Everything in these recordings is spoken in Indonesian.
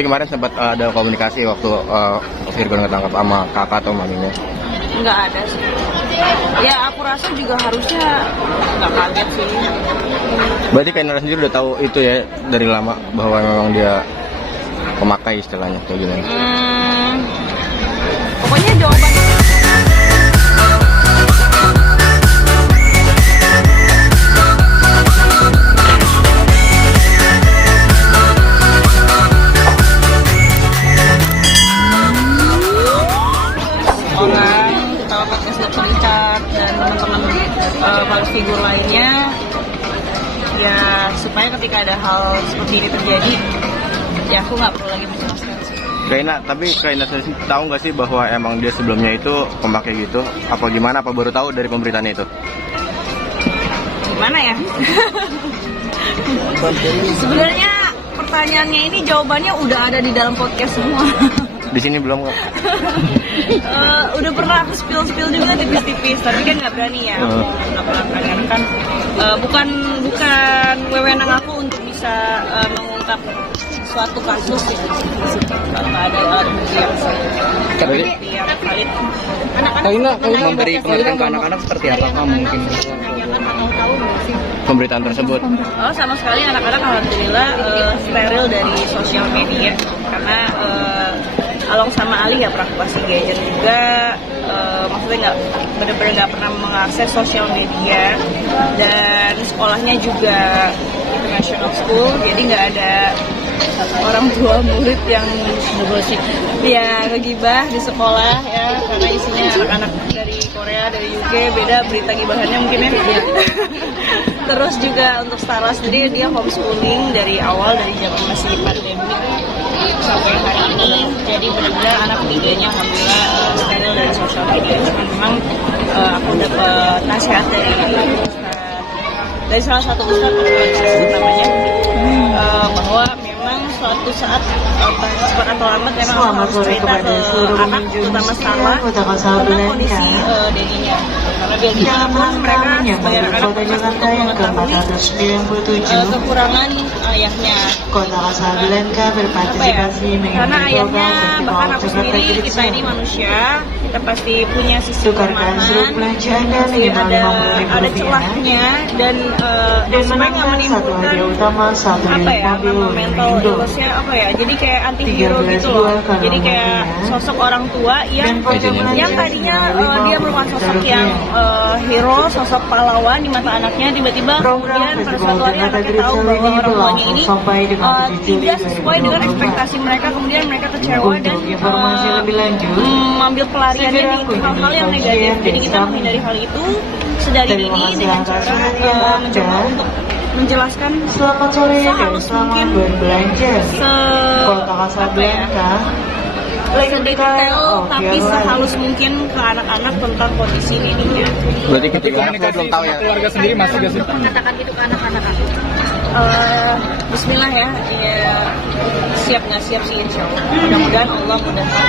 Jadi kemarin sempat ada komunikasi waktu Virgon ketangkap sama kakak atau maminya? Nggak ada sih. Ya aku rasa juga harusnya nggak kaget sih. Berarti Kak Inara sendiri udah tahu itu ya dari lama bahwa memang dia pemakai istilahnya kayak gimana? Pokoknya jawaban orang, ketawa podcast terlihat dan teman-teman public figur lainnya, ya supaya ketika ada hal seperti ini terjadi, ya aku nggak perlu lagi menjelaskan sih. Tapi Kak Inara sendiri tahu nggak sih bahwa emang dia sebelumnya itu pemakai gitu? Apa gimana? Apa baru tahu dari pemberitaan itu? Gimana ya? Sebenarnya pertanyaannya ini jawabannya udah ada di dalam podcast semua. Di sini belum kok. Udah pernah aku spill juga tipis-tipis, tapi kan nggak berani ya. Karena kan bukan wewenang aku untuk bisa mengungkap suatu kasus nggak ada alat bukti yang valid. Anak-anak memberi pengertian ke anak-anak seperti apa kamu mungkin? Pemberitaan tersebut? Oh, sama sekali anak-anak alhamdulillah steril dari sosial media karena Along sama Ali ya praktikasi gadget juga, maksudnya benar-benar nggak pernah mengakses sosial media dan sekolahnya juga international school, jadi nggak ada orang tua murid yang ya ngegibah di sekolah ya, karena isinya anak-anak dari Korea, dari UK, beda berita gibahannya mungkin ya. Terus juga untuk Stara sendiri dia homeschooling dari awal, dari zaman masih pandemi sampai hari ini, jadi benar-benar anak tiganya alhamdulillah steril dari sosial media. Cuman memang aku dapat nasihat dari salah satu ustadz namanya, bahwa memang suatu saat cepat atau lambat memang harus cerita ke anak, terutama Stara, tentang kondisi dirinya, karena biar mereka sebagai anak-anak untuk mengetahui kekurangan ayahnya. Kota Casablanca berpartisipasi Karena ayahnya, bahkan aku sendiri, kita ini manusia, kita pasti punya sisi kelemahan, pasti ada celahnya, dan supaya nggak menimbulkan nama mental illness-nya jadi kayak anti hero gitu loh. Jadi kayak sosok orang tua yang tadinya dia merupakan sosok yang hero, sosok pahlawan di mata anaknya, tiba-tiba kemudian pada suatu hari anaknya tahu bahwa orang tuanya ini tidak sesuai dengan ekspektasi mereka, kemudian mereka kecewa dan mengambil pelariannya di hal-hal yang negatif. Jadi kita menghindari hal itu sedari dini dengan cara mencoba untuk menjelaskan sehalus mungkin, sedetail tapi sehalus mungkin ke anak-anak tentang kondisi dirinya. Berarti ketika belum tahu ya. Keluarga sendiri masih gak sih? Mengatakan itu ke anak-anak. Bismillah ya, siap nggak siap sih insya Allah. Mudah-mudahan Allah mudahkan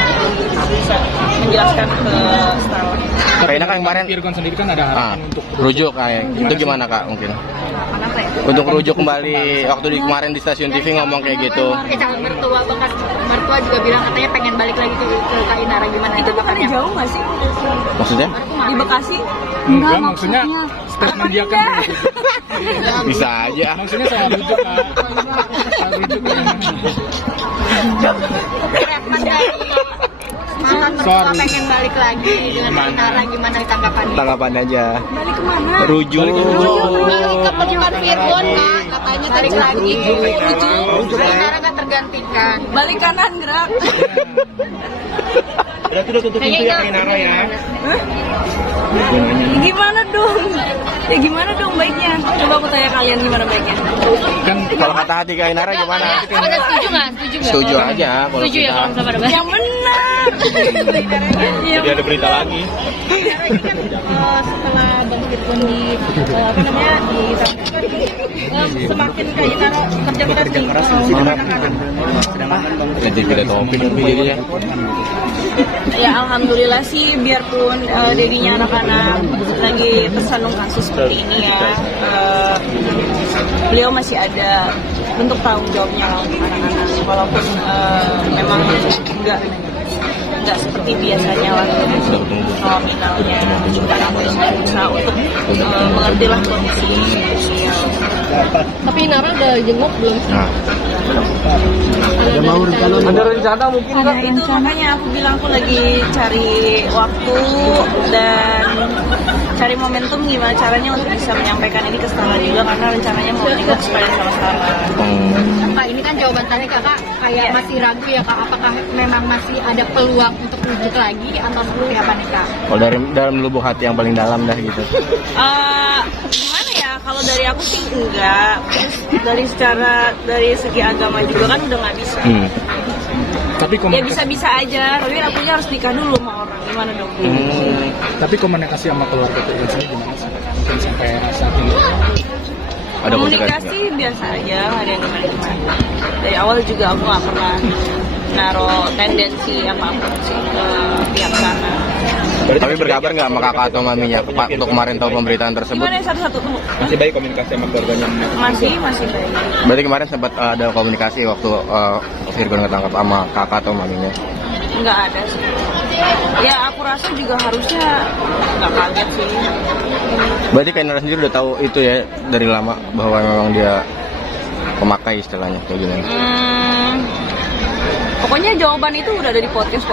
bisa menjelaskan ke Stella. Kayaknya kan kemarin Virgon sendiri kan ada harapan untuk rujuk kayak itu gimana Kak mungkin? Kenapa ya? Untuk rujuk kembali waktu kemarin di stasiun TV ngomong kayak gitu. Calon mertua bekas mertua juga bilang katanya pengen balik lagi ke Kak Inara, gimana Itu bukannya jauh nggak sih? Maksudnya? Di Bekasi? Enggak, maksudnya statement dia kan Bisa aja. maksudnya saya rujuk Kak. Saya rujuk mantan mertua pengen balik lagi dengan Kak Inara, gimana tanggapannya? Tanggapan aja. Balik kemana? Rujuk. Balik ke pelukan Virgon Kak, katanya balik lagi. Rujuk. Kak Inara kan tergantikan. Balik kanan gerak. Berarti udah tutup pintu ya Kak Inara ya. Gimana dong? Ya gimana dong baiknya? Coba aku tanya kalian gimana baiknya. Kan kalau kata hati Kak Inara gimana? Ada setuju nggak? Setuju aja kalau Setuju ya kita. kalau sama Yang benar. Jadi ada berita lagi. Setelah Bang Virgon semakin Kak Inara kerja keras di anak-anak. Jadi tidak topi dirinya. Ya alhamdulillah sih, biarpun dedinya anak-anak lagi tersandung kasus seperti ini ya, beliau masih ada bentuk tanggung jawabnya lah untuk anak-anak, walaupun memang nggak seperti biasanya lah nominalnya, cuma aku yang berusaha untuk mengertilah kondisi sosial. Tapi Nara udah jenguk belum? Nah, Ada rencana mungkin Nah itu makanya aku bilang aku lagi cari waktu dan cari momentum gimana caranya untuk bisa menyampaikan ini ke Stella juga, karena rencananya mau jenguk supaya sama-sama. Kak, ini kan jawaban tadi kakak kayak masih ragu ya kak, apakah memang masih ada peluang untuk wujud lagi atau seperti apa nih kak? kalau dari dalam lubuk hati yang paling dalam dah gitu. Gimana ya, kalau dari aku sih enggak. Terus dari segi agama juga kan udah nggak bisa. Tapi Ya bisa-bisa aja, tapi akunya harus nikah dulu sama orang, gimana dong? Tapi komunikasi sama keluarga Firgon sendiri gimana sih? Mungkin sampai saat ini. Ada Komunikasi biasa aja, nggak ada yang gimana-gimana. Dari awal juga aku nggak pernah naruh tendensi apapun sih ke pihak sana. Tapi berkabar nggak sama kakak atau maminya untuk kemarin tahu pemberitaan tersebut? Gimana yang satu-satu tuh? Masih baik komunikasi sama keluarganya? Masih baik. Berarti kemarin sempat ada komunikasi waktu Virgon ketangkap sama kakak atau maminya? Nggak ada sih. Ya aku rasa juga harusnya nggak kaget sih. Berarti kayak Nara sendiri udah tahu itu ya dari lama bahwa memang dia pemakai istilahnya kayak gini. Pokoknya jawaban itu udah ada di podcast.